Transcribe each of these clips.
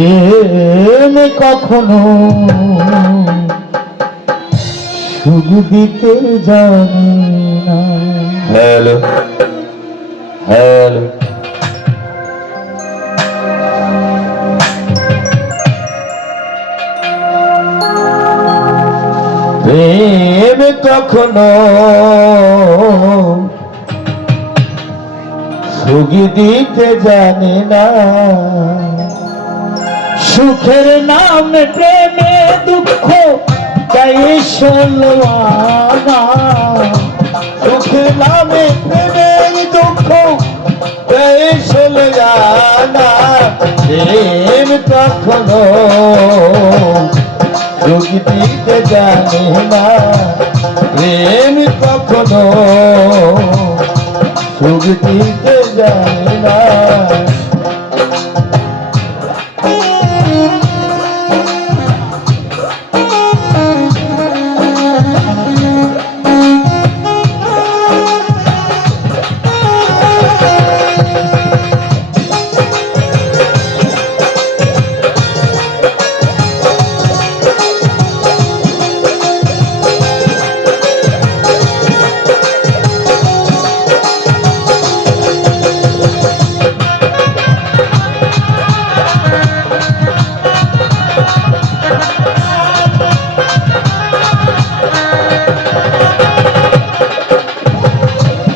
প্রেম কখনো সুখ দিতে জানি না। Hello hello. প্রেম কখনো সুখ দিতে জানে না। সুখের নাম প্রেমে দুঃখ তাই সলওয়ানা সুখের নামে প্রেমের দুঃখ তাই সলওয়ানা প্রেম কখনো সুখ দিতে জানে না। প্রেম কখনো সুখ দিতে জানে না।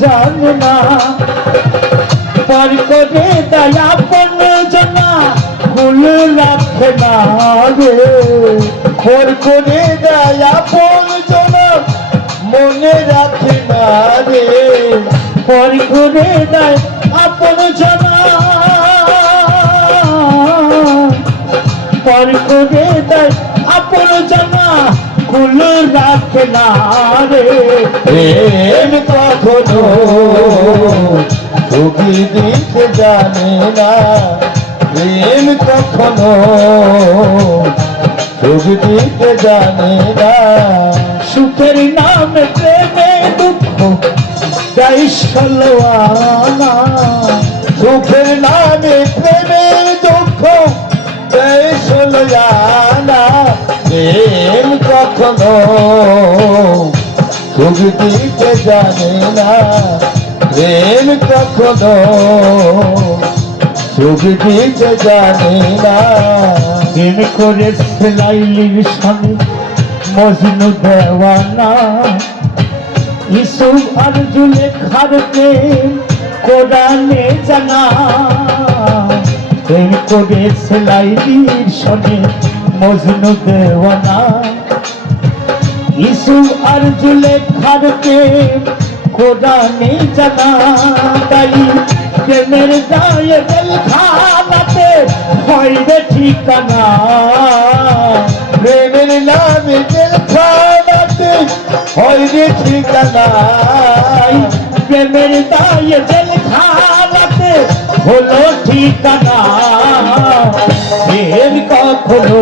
জানে না। পর করে দয়াপন জনা ফুল রাখে না রে। পর করে দয়াপন জনা মনে রাখে না রে। পর করে দেয় আপন জনা পর করে দেয় আপন জনা কুল রাখে না রে। প্রেম কখনো সুখী দিতে জানে না। প্রেম কখনো সুখ দিতে জানে না। সুখের নাম প্রেমে দুঃখ, তাই সলওয়ানা সুখ দিতে জানে না, প্রেম কখনো। সুখ দিতে জানে না। প্রেম করে সেলাইলির স্বামী মজনু দেওয়ানা। ইসুফ আর জুলেখার প্রেম কোরআনে জানা। প্রেম করে সেলাইলির সনে মজনু দেওয়ানা। ইসুফ আর জুলেখার প্রেম কোরআনে জানা তাই প্রেমের গায়ে বেল খানাতে হয় রে ঠিকানা। প্রেমের নামে বেল খানাতে হয় রে ঠিকানাই প্রেমের দায়ে বেল খানাতে হলো ঠিকানা। প্রেম কখনো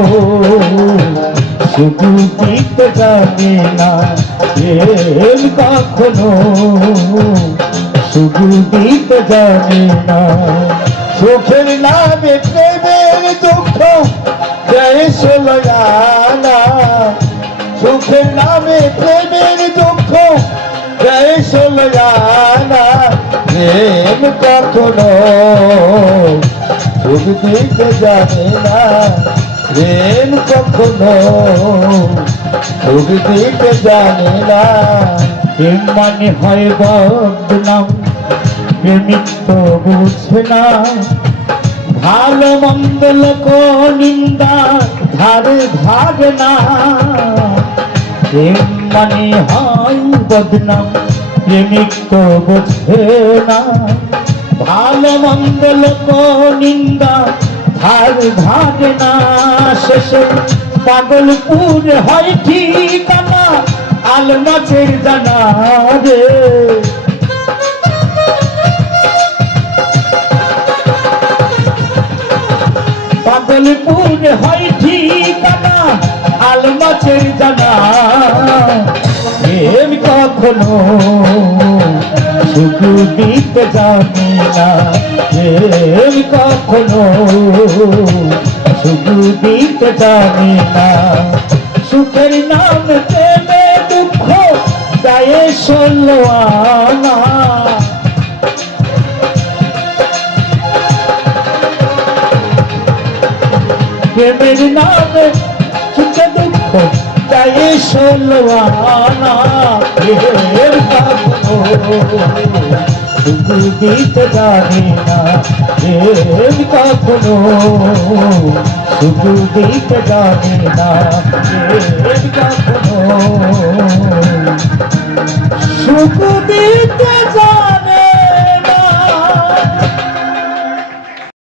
শুধু দিতে জানে না প্রেম কখনো শুধু দিতে জানে না। সুখের নামে প্রেমের দুঃখ জয় সোলয়ানা। সুখের নামে প্রেমের দুঃখ জয় সোলয়ানা। প্রেম কখনো সুখ দিতে জানে না। প্রেম কখনো দিতে জানে না। মানে হয় বদনাম প্রেমিক বুঝে না। ভালো মন্দ লোক নিন্দা, ধারে ধারে না। প্রেম মানে হয় বদনাম প্রেমিক তো বোঝে না। ভালো মন্দ লোক নিন্দা ধার ধারে না শেষে পাগলপুর হয় ঠিক ঠিকানা আলমাচের জানা রে পাগলপুর হয় ঠিকানা আলমাচের জানা প্রেম কখনো শুধু দিতে জানি না প্রেম কখনো। শুধু দিতে জানি না সুখের নাম প্রেমে দুঃখ, গায়ে ষোলো আনা। প্রেমের নামে সুখে দুঃখ তাই সলওয়ানা প্রেমের তুমি দিতে জানি না প্রেম কখনো শুধু দিতে জানি